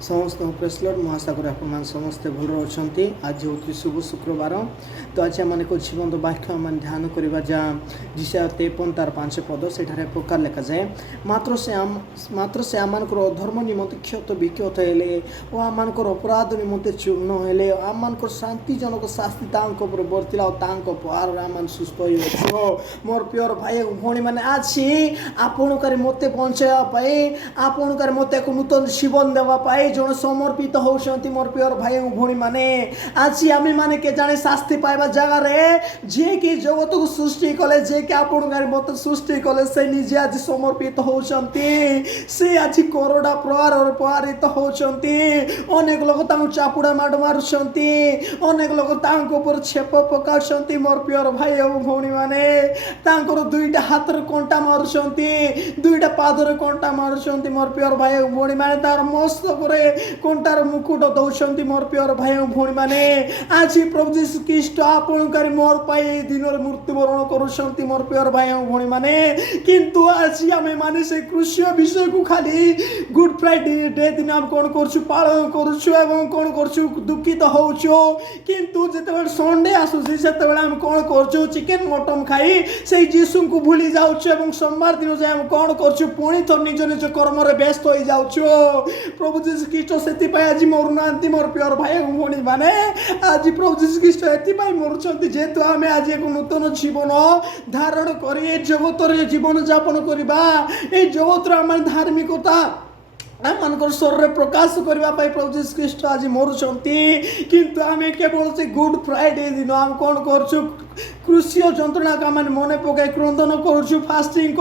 समस्त press Lord मैं आशा करी आप समस्ते भल अच्छे। आज हूँ शुभ शुक्रवार। तो आज आम एक जीवंत वाक्य आम ध्यान करवा जहाँ जिसा 53 तार 5 पद से प्रकार लेखा जाए मात्र से आम अधर्म निमंते क्षत विक्षत हेले और आम अपराध निमंते चूर्ण हेले आम शांतिजनक शास्ति बर्तिला पहाड़ आम सुस्थ हो मोर प्योर भाई भौणी मैंने आज आपणकार मत बचाई आपणकार मत एक नूतन जीवन देवाई जन समर्पित होती मोर प्योर भाई भौणी मैंने आज आम मैंने के जाने शास्ति पाइबा जगार जे कि जगत को सृष्टि कले जे कि आपणकार मत सृष्टि कले से निजे आज समर्पित होती से आज करोड़ा प्रहार प्रहारित होती अनेक लोग चापुड़ा माड़ मारुंट अनेक लोग छेप पकाउंट मोर प्योर भाई और भौणी मैंने दुईटा हाथ कंटा मारुंट दुईटा पादर कंटा मारुंट मोर प्योर भाई और भौणी मैंने मस्तक कंटार मुकुट दौरान मोर प्योर भाई और भौणी मैंने आज प्रभु जीशु ख्रीस्ट आपणकार मोर पाई दिन मृत्युवरण करुँच मोर प्योर भाई और भौणी मैंने किंतु आज आम मैंने से कृष्य विषय को खाली गुड फ्राइडे डे दिन आम कौन कर पालन कौन कर दुखित हो किंतु जिते संडे आसूसी से आम कौन कर चिकेन मटन खाई से जीशु को भूली जाऊँ सोमवार दिन जाए आम कौन कर पुणी थर निज निज कर्म व्यस्त हो जाऊँ प्रभु जीशु ख्रीस्ट से आज मरुना मोर प्योर भाई भौणी मैंने आज प्रभु जीशु ख्रीस्ट एपाई मरुंट जेहेतु आम आज एक नूतन जीवन धारण कर जगत जीवन जापन करवा जगत आम धार्मिकता आम स्वर प्रकाश करने प्रभु जीशु ख्रीस्ट आज मरुंट किंतु आम केवल से गुड फ्राइडे दिन आम कौन कर कृष्य जंत्रणा का मान मन पकई क्रंदन कर फास्टिंग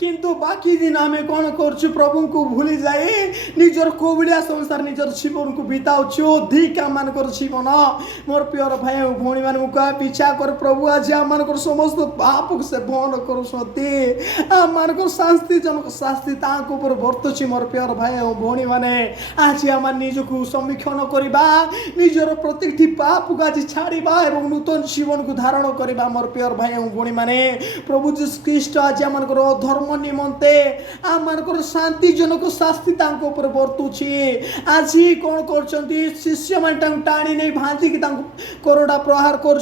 किंतु बाकी दिन आम कौन कर प्रभु को भूली जाए निजर कोविलिया संसार निजर जीवन को बिताऊ धिक आम जीवन मोर प्योर भाई भौणी मान कह पिछा कर प्रभु आज आम समस्त पाप से बंद कर शास्तिजनक शास्ति बर्तुची मोर प्योर भाई और भौणी मैंने आज आम निजक समीक्षण करवा निजर प्रत्येक पाप को आज छाड़ा और नूतन जीवन को धारण करवा मोर प्योर भाई और भौणी मैंने प्रभु जीशु ख्रीस्ट आज आम धर्म निमंते आम शांतिजनक शास्ति बर्तुची आज कौन कर शिष्य मैंने टाणी नहीं भाजिक करोड़ा प्रहार कर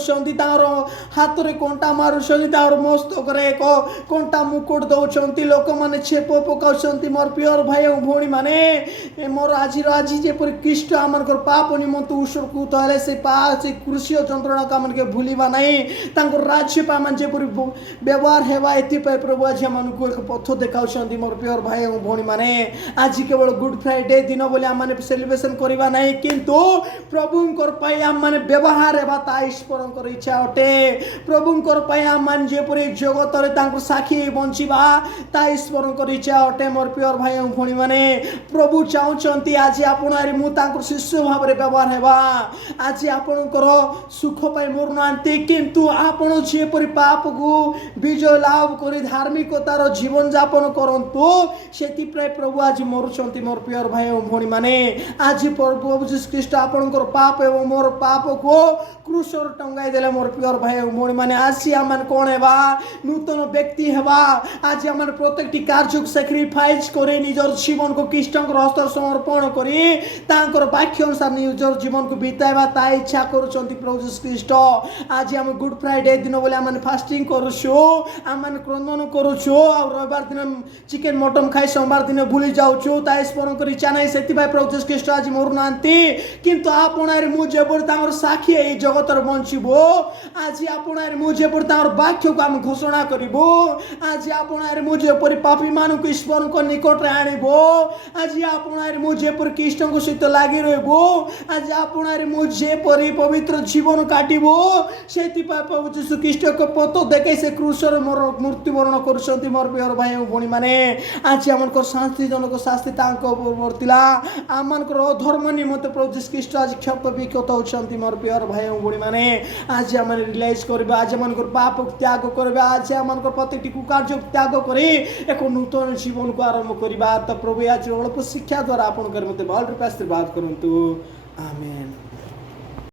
हाथ में कंटा मारुंट मस्तक एक कंटा मुकुट दौरान लोक मैंने छेप पकाउंट मोर प्योर भाई और भौणी मैंने मोर आज जेपर ख्रीस्ट आम पाप निमंत उत्सर्गित है से कृष्य जंत्रणा का मन के भूलवा नहीं राज्य जेपरी व्यवहार हेबा एपाई प्रभु आज आम एक पथ देखा मोर प्योर भाई और भौणी मैंने आज केवल गुड फ्राइडे दिन बोले आम सेलिब्रेशन करवा नहीं किंतु प्रभुंकर आम मैंने व्यवहार हेबा ईश्वर इच्छा अटे प्रभुंकर आम मान जेपरी जगत साक्षी बंचवा ईश्वर इच्छा अटे मोर प्योर भाई और भौणी मैंने प्रभु चाहते आज आपणार मुझे शिष्य भाव में व्यवहार हेबा आज आपणकर सुख पाई मरुना किंतु आपण जेपरी पाप को विजय लाभ कर धार्मिकतार जीवन जापन करंतु से प्रभु आज मरुंट मोर प्योर भाई और भौणी मैंने आज प्रभु जीशु ख्रीस्ट आपणकर पाप एवं मोर पाप को क्रूसर टंगाई देले मोर प्योर भाई और भौणी मैंने आज आम कौन हेबा नूतन व्यक्ति हेबा आज आम प्रत्येक कार्य सैक्रिफाइस करे निजर जीवन को ख्रीस्ट हस्त समर्पण कर वाक्य अनुसार निजर जीवन को बिताइबा ता इच्छा करुँच प्रभु जीशु ख्रीस्ट आज आम गुड फ्राइडे दिन बोले आम फास्टिंग करुँ आम क्रंदन करुँ रविवार दिन चिकेन मटन खाई सोमवार दिन भूली जाऊँ ईश्वर इच्छा नहीं से प्रभु जीशु ख्रीस्ट आज मरुना किंतु आपणार मुझे साक्षी जगत बंचबो आज आपणार मुझे वाक्य को आम घोषणा करूँ आज आपणार मुझे पापी मान को ईश्वर को निकट में आणबो आज आपणार मुझे ख्रीस्ट सहित लगी रही आज आपणार मुझे पवित्र जीवन काटबो से प्रभु जीशु ख्रीस्ट को पथ देखे से क्रूसर मृत्युवरण कर मोर प्योर भाई और भौणी मैंने आज आम शांतिजनक शास्ति बर्तिला आम धर्म निमंते प्रभु जीशु ख्रीस्ट आज क्षत विक्षत होती मोर प्योर भाई और भौणी मैंने आज आम रियलाइज करवा आज आम पाप त्याग करवा आज आम प्रत्येक कुकार्य त्याग कर एक नूतन जीवन को आरंभ करवा तो प्रभु आज अल्प शिक्षा द्वारा आपणकर मत भल रूप आशीर्वाद करंतु आमेन।